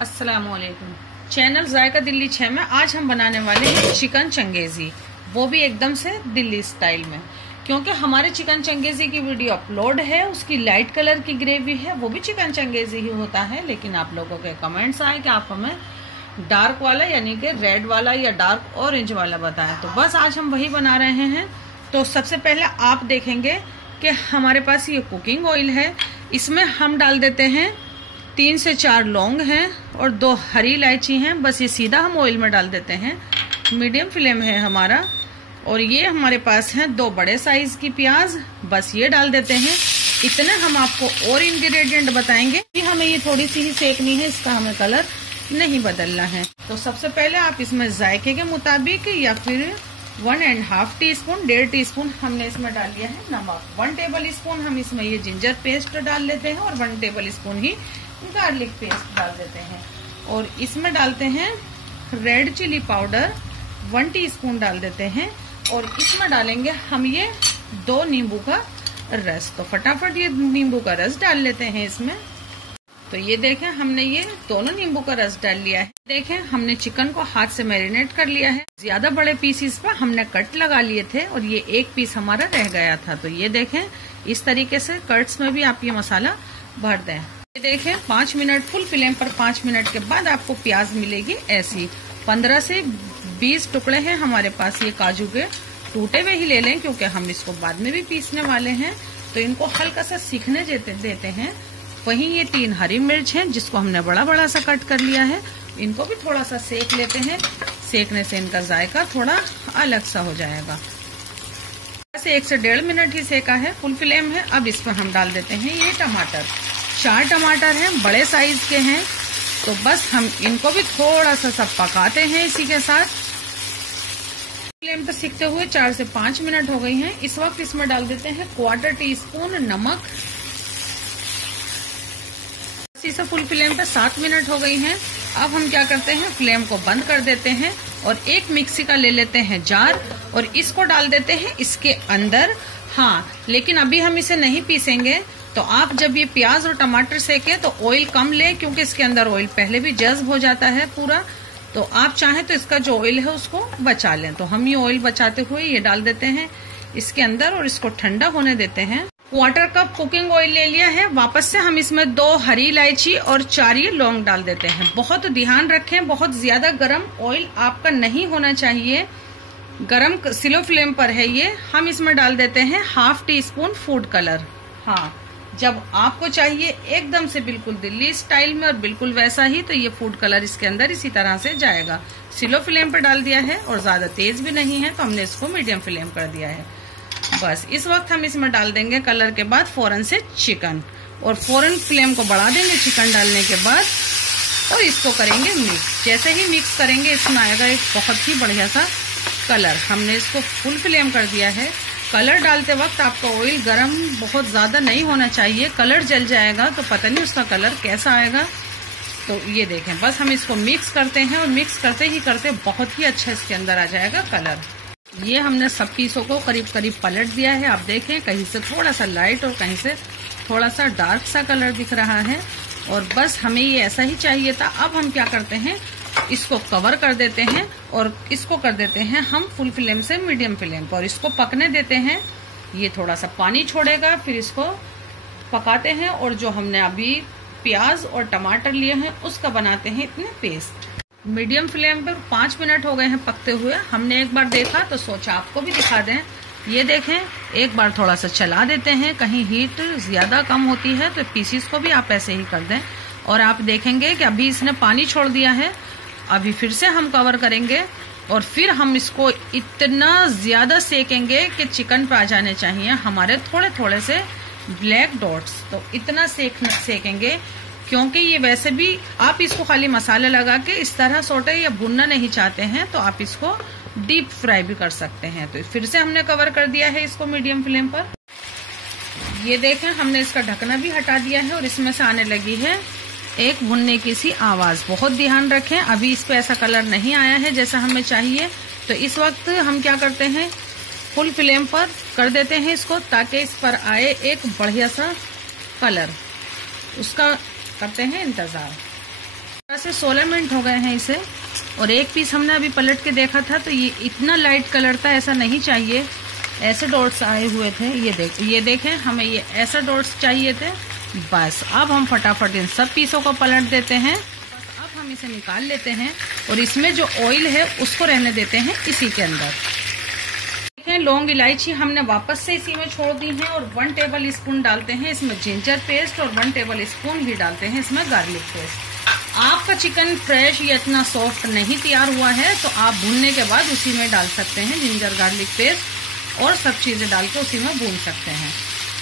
अस्सलामुअलैकुम। चैनल जायका दिल्ली 6 में आज हम बनाने वाले हैं चिकन चंगेजी, वो भी एकदम से दिल्ली स्टाइल में। क्योंकि हमारे चिकन चंगेजी की वीडियो अपलोड है, उसकी लाइट कलर की ग्रेवी है, वो भी चिकन चंगेजी ही होता है। लेकिन आप लोगों के कमेंट्स आए कि आप हमें डार्क वाला यानी कि रेड वाला या डार्क ऑरेंज वाला बताएं, तो बस आज हम वही बना रहे हैं। तो सबसे पहले आप देखेंगे कि हमारे पास ये कुकिंग ऑयल है, इसमें हम डाल देते हैं 3 से 4 लौंग हैं और 2 हरी इलायची हैं। बस ये सीधा हम ऑयल में डाल देते हैं। मीडियम फ्लेम है हमारा। और ये हमारे पास हैं 2 बड़े साइज की प्याज, बस ये डाल देते हैं। इतना हम आपको और इंग्रेडिएंट बताएंगे कि हमें ये थोड़ी सी ही सेकनी है, इसका हमें कलर नहीं बदलना है। तो सबसे पहले आप इसमें जायके के मुताबिक या फिर 1.5 टीस्पून, 1.5 टीस्पून हमने इसमें डाल लिया है नमक। 1 टेबल स्पून हम इसमें ये जिंजर पेस्ट डाल लेते हैं और 1 टेबल स्पून ही गार्लिक पेस्ट डाल देते हैं। और इसमें डालते हैं रेड चिली पाउडर 1 टीस्पून डाल देते हैं। और इसमें डालेंगे हम ये 2 नींबू का रस। तो फटाफट ये नींबू का रस डाल लेते हैं इसमें। तो ये देखें हमने ये दोनों नींबू का रस डाल लिया है। देखें हमने चिकन को हाथ से मैरिनेट कर लिया है। ज्यादा बड़े पीसीस पर हमने कट लगा लिए थे और ये एक पीस हमारा रह गया था। तो ये देखें इस तरीके से कट्स में भी आप ये मसाला भर दें। ये देखें 5 मिनट फुल फ्लेम पर 5 मिनट के बाद आपको प्याज मिलेगी ऐसी। 15 से 20 टुकड़े हैं हमारे पास ये काजू के, टूटे हुए ही ले लें क्योंकि हम इसको बाद में भी पीसने वाले हैं। तो इनको हल्का सा सीखने देते हैं। वहीं ये 3 हरी मिर्च हैं जिसको हमने बड़ा बड़ा सा कट कर लिया है, इनको भी थोड़ा सा सेक लेते हैं। सेकने से इनका जायका थोड़ा अलग सा हो जाएगा। ऐसे 1 से 1.5 मिनट ही सेका है, फुल फ्लेम है। अब इस पर हम डाल देते हैं ये टमाटर। 4 टमाटर हैं, बड़े साइज के हैं। तो बस हम इनको भी थोड़ा सा सब पकाते हैं इसी के साथ। फ्लेम पर सीखते हुए 4 से 5 मिनट हो गई हैं। इस वक्त इसमें डाल देते हैं 1/4 टीस्पून नमक। इसी से फुल फ्लेम पे 7 मिनट हो गई हैं। अब हम क्या करते हैं, फ्लेम को बंद कर देते हैं और एक मिक्सी का ले लेते हैं जार और इसको डाल देते हैं इसके अंदर। हाँ, लेकिन अभी हम इसे नहीं पीसेंगे। तो आप जब ये प्याज और टमाटर सेके तो ऑयल कम लें क्योंकि इसके अंदर ऑयल पहले भी जज्ब हो जाता है पूरा। तो आप चाहें तो इसका जो ऑयल है उसको बचा लें। तो हम ये ऑयल बचाते हुए ये डाल देते हैं इसके अंदर और इसको ठंडा होने देते हैं। 1/4 कप कुकिंग ऑयल ले लिया है। वापस से हम इसमें 2 हरी इलायची और 4 ये लौंग डाल देते हैं। बहुत ध्यान रखें, बहुत ज्यादा गर्म ऑयल आपका नहीं होना चाहिए। गरम स्लो फ्लेम पर है ये। हम इसमें डाल देते हैं 1/2 टीस्पून फूड कलर। हाँ, जब आपको चाहिए एकदम से बिल्कुल दिल्ली स्टाइल में और बिल्कुल वैसा ही, तो ये फूड कलर इसके अंदर इसी तरह से जाएगा। स्लो फ्लेम पर डाल दिया है और ज्यादा तेज भी नहीं है, तो हमने इसको मीडियम फ्लेम कर दिया है। बस इस वक्त हम इसमें डाल देंगे कलर के बाद फौरन से चिकन और फौरन फ्लेम को बढ़ा देंगे चिकन डालने के बाद और इसको करेंगे मिक्स। जैसे ही मिक्स करेंगे इसमें आएगा एक बहुत ही बढ़िया सा कलर। हमने इसको फुल फ्लेम कर दिया है। कलर डालते वक्त आपका ऑयल गरम बहुत ज्यादा नहीं होना चाहिए, कलर जल जाएगा तो पता नहीं उसका कलर कैसा आएगा। तो ये देखें, बस हम इसको मिक्स करते हैं और मिक्स करते ही करते बहुत ही अच्छा इसके अंदर आ जाएगा कलर। ये हमने सब पीसों को करीब करीब पलट दिया है। आप देखें कहीं से थोड़ा सा लाइट और कहीं से थोड़ा सा डार्क सा कलर दिख रहा है और बस हमें ये ऐसा ही चाहिए था। अब हम क्या करते हैं, इसको कवर कर देते हैं और इसको कर देते हैं हम फुल फ्लेम से मीडियम फ्लेम पर और इसको पकने देते हैं। ये थोड़ा सा पानी छोड़ेगा, फिर इसको पकाते हैं और जो हमने अभी प्याज और टमाटर लिए हैं उसका बनाते हैं इतने पेस्ट। मीडियम फ्लेम पर 5 मिनट हो गए हैं पकते हुए। हमने एक बार देखा तो सोचा आपको भी दिखा दें। ये देखें, एक बार थोड़ा सा चला देते हैं, कहीं हीट ज्यादा कम होती है तो पीसीस को भी आप ऐसे ही कर दें। और आप देखेंगे कि अभी इसने पानी छोड़ दिया है। अभी फिर से हम कवर करेंगे और फिर हम इसको इतना ज्यादा सेकेंगे कि चिकन पे आ जाने चाहिए हमारे थोड़े थोड़े से ब्लैक डॉट्स। तो इतना सेकेंगे क्योंकि ये वैसे भी आप इसको खाली मसाले लगा के इस तरह सोटे या भुनना नहीं चाहते हैं तो आप इसको डीप फ्राई भी कर सकते हैं। तो फिर से हमने कवर कर दिया है इसको मीडियम फ्लेम पर। ये देखें हमने इसका ढकना भी हटा दिया है और इसमें से आने लगी है एक भुनने की सी आवाज। बहुत ध्यान रखें, अभी इस पे ऐसा कलर नहीं आया है जैसा हमें चाहिए। तो इस वक्त हम क्या करते हैं, फुल फ्लेम पर कर देते हैं इसको ताकि इस पर आए एक बढ़िया सा कलर। उसका करते हैं इंतजार। से 16 मिनट हो गए हैं इसे, और एक पीस हमने अभी पलट के देखा था तो ये इतना लाइट कलर था, ऐसा नहीं चाहिए। ऐसे डॉट्स आए हुए थे, ये देखें, हमें ये ऐसा डॉट्स चाहिए थे। बस अब हम फटाफट इन सब पीसों को पलट देते हैं। बस अब हम इसे निकाल लेते हैं और इसमें जो ऑयल है उसको रहने देते हैं इसी के अंदर। देखें, लौंग इलायची हमने वापस से इसी में छोड़ दी है और 1 टेबल स्पून डालते हैं इसमें जिंजर पेस्ट और 1 टेबल स्पून ही डालते हैं इसमें गार्लिक पेस्ट। आपका चिकन फ्रेश या इतना सॉफ्ट नहीं तैयार हुआ है तो आप भूनने के बाद उसी में डाल सकते हैं जिंजर गार्लिक पेस्ट और सब चीजें डाल के उसी में भून सकते हैं।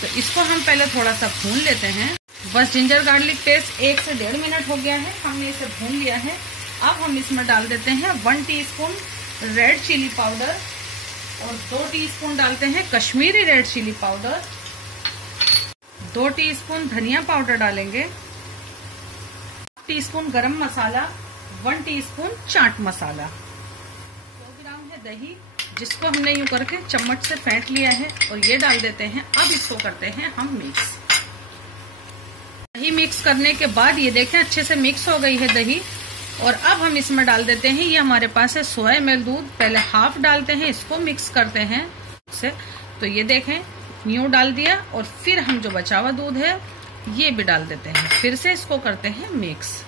तो इसको हम पहले थोड़ा सा भून लेते हैं। बस जिंजर गार्लिक पेस्ट 1 से 1.5 मिनट हो गया है, हमने इसे भून लिया है। अब हम इसमें डाल देते हैं 1 टीस्पून रेड चिली पाउडर और 2 टीस्पून डालते हैं Kashmiri red chilli powder, 2 teaspoon धनिया पाउडर डालेंगे, 1 टीस्पून गरम मसाला, 1 टीस्पून चाट मसाला, 100 ग्राम है दही जिसको हमने यूं करके चम्मच से फेंट लिया है और ये डाल देते हैं। अब इसको करते हैं हम मिक्स। दही मिक्स करने के बाद ये देखें अच्छे से मिक्स हो गई है दही, और अब हम इसमें डाल देते हैं, ये हमारे पास है सोया मिल्क दूध, पहले हाफ डालते हैं, इसको मिक्स करते हैं से। तो ये देखें यूं डाल दिया और फिर हम जो बचा हुआ दूध है ये भी डाल देते हैं, फिर से इसको करते हैं मिक्स।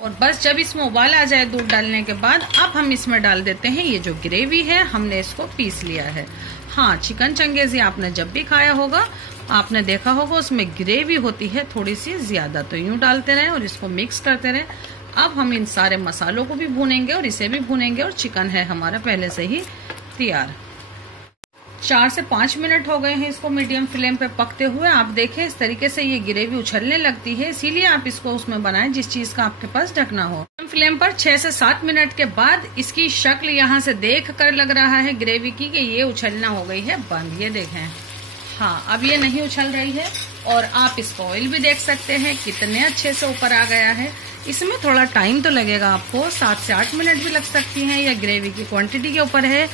और बस जब इसमें उबाल आ जाए दूध डालने के बाद, अब हम इसमें डाल देते हैं ये जो ग्रेवी है, हमने इसको पीस लिया है। हाँ, चिकन चंगेजी आपने जब भी खाया होगा आपने देखा होगा उसमें ग्रेवी होती है थोड़ी सी ज्यादा, तो यूं डालते रहे और इसको मिक्स करते रहे। अब हम इन सारे मसालों को भी भूनेंगे और इसे भी भूनेंगे और चिकन है हमारा पहले से ही तैयार। 4 से 5 मिनट हो गए हैं इसको मीडियम फ्लेम पे पकते हुए। आप देखें इस तरीके से ये ग्रेवी उछलने लगती है, इसीलिए आप इसको उसमें बनाएं जिस चीज का आपके पास ढकना हो। मीडियम फ्लेम पर 6 से 7 मिनट के बाद इसकी शक्ल यहाँ से देख कर लग रहा है ग्रेवी की कि ये उछलना हो गई है बंद। ये देखें, हाँ अब ये नहीं उछल रही है। और आप इसका ऑयल भी देख सकते हैं कितने अच्छे से ऊपर आ गया है। इसमें थोड़ा टाइम तो लगेगा आपको, 7 से 8 मिनट भी लग सकती हैं, या ग्रेवी की क्वांटिटी के ऊपर है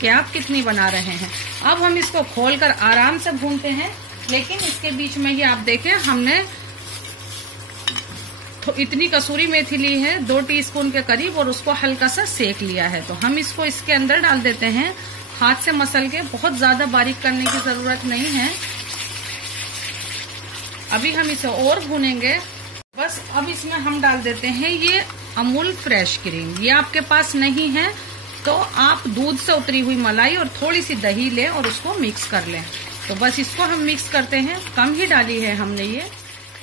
कि आप कितनी बना रहे हैं। अब हम इसको खोलकर आराम से भूनते हैं, लेकिन इसके बीच में ही आप देखें हमने तो इतनी कसूरी मेथी ली है 2 टीस्पून के करीब और उसको हल्का सा सेक लिया है। तो हम इसको इसके अंदर डाल देते हैं हाथ से मसल के, बहुत ज्यादा बारीक करने की जरूरत नहीं है। अभी हम इसे और भूनेंगे। बस अब इसमें हम डाल देते हैं ये अमूल फ्रेश क्रीम। ये आपके पास नहीं है तो आप दूध से उतरी हुई मलाई और थोड़ी सी दही लें और उसको मिक्स कर लें। तो बस इसको हम मिक्स करते हैं, कम ही डाली है हमने ये,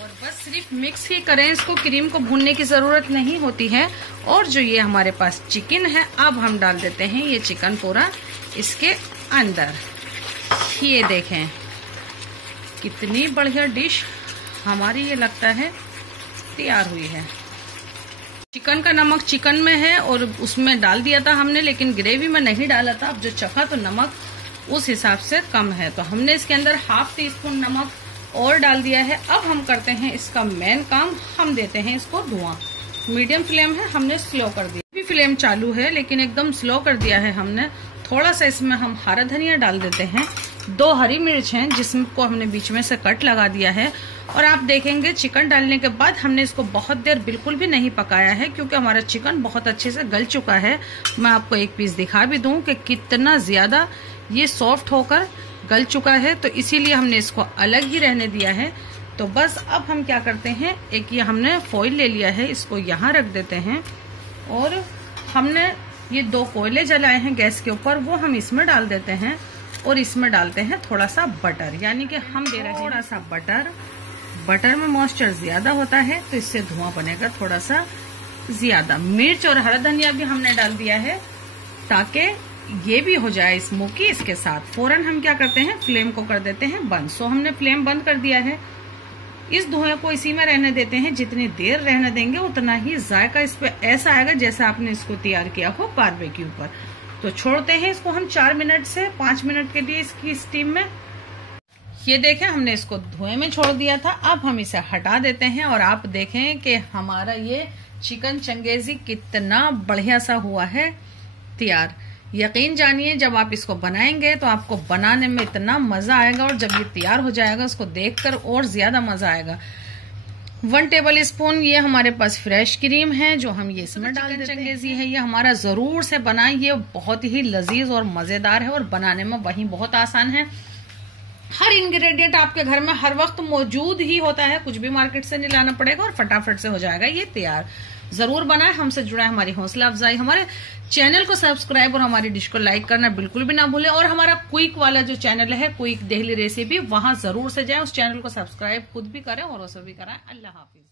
और बस सिर्फ मिक्स ही करें इसको, क्रीम को भूनने की जरूरत नहीं होती है। और जो ये हमारे पास चिकन है, अब हम डाल देते हैं ये चिकन पूरा इसके अंदर। ये देखें कितनी बढ़िया डिश हमारी ये लगता है तैयार हुई है। चिकन का नमक चिकन में है और उसमें डाल दिया था हमने, लेकिन ग्रेवी में नहीं डाला था। अब जो चखा तो नमक उस हिसाब से कम है, तो हमने इसके अंदर ½ टीस्पून नमक और डाल दिया है। अब हम करते हैं इसका मेन काम, हम देते हैं इसको धुआं। मीडियम फ्लेम है, हमने स्लो कर दिया। भी फ्लेम चालू है लेकिन एकदम स्लो कर दिया है हमने। थोड़ा सा इसमें हम हरा धनिया डाल देते हैं, 2 हरी मिर्च हैं जिसको हमने बीच में से कट लगा दिया है। और आप देखेंगे चिकन डालने के बाद हमने इसको बहुत देर बिल्कुल भी नहीं पकाया है, क्योंकि हमारा चिकन बहुत अच्छे से गल चुका है। मैं आपको एक पीस दिखा भी दूं कि कितना ज्यादा ये सॉफ्ट होकर गल चुका है, तो इसीलिए हमने इसको अलग ही रहने दिया है। तो बस अब हम क्या करते हैं, एक ये हमने फॉइल ले लिया है, इसको यहाँ रख देते हैं और हमने ये 2 कोयले जलाए हैं गैस के ऊपर, वो हम इसमें डाल देते हैं और इसमें डालते हैं थोड़ा सा बटर, यानी कि हम दे रहे हैं थोड़ा सा बटर। बटर में मॉइस्चर ज्यादा होता है तो इससे धुआं बनेगा थोड़ा सा ज्यादा। मिर्च और हरा धनिया भी हमने डाल दिया है ताकि ये भी हो जाए स्मोकी इसके साथ। फौरन हम क्या करते हैं, फ्लेम को कर देते हैं बंद। सो हमने फ्लेम बंद कर दिया है। इस धुएं को इसी में रहने देते हैं, जितनी देर रहने देंगे उतना ही जायका इस पे ऐसा आएगा जैसा आपने इसको तैयार किया हो बारबेक्यू पर। तो छोड़ते हैं इसको हम 4 मिनट से 5 मिनट के लिए इसकी स्टीम में। ये देखें हमने इसको धुएं में छोड़ दिया था, अब हम इसे हटा देते हैं और आप देखें कि हमारा ये चिकन चंगेजी कितना बढ़िया सा हुआ है तैयार। यकीन जानिए जब आप इसको बनाएंगे तो आपको बनाने में इतना मजा आएगा और जब ये तैयार हो जाएगा उसको देखकर और ज्यादा मजा आएगा। 1 टेबल स्पून ये हमारे पास फ्रेश क्रीम है जो हम ये इसमें डाल देते हैं। चंगेजी है ये हमारा जरूर से बनाएं, ये बहुत ही लजीज और मजेदार है और बनाने में वही बहुत आसान है। हर इंग्रेडिएंट आपके घर में हर वक्त मौजूद ही होता है, कुछ भी मार्केट से नहीं लाना पड़ेगा और फटाफट से हो जाएगा ये तैयार। जरूर बनाए, हमसे जुड़ा है हमारी हौसला अफजाई। हमारे चैनल को सब्सक्राइब और हमारी डिश को लाइक करना बिल्कुल भी ना भूलें। और हमारा क्विक वाला जो चैनल है, क्विक डेली रेसिपी, वहां जरूर से जाए, उस चैनल को सब्सक्राइब खुद भी करें और उसे भी कराएं। अल्लाह हाफिज।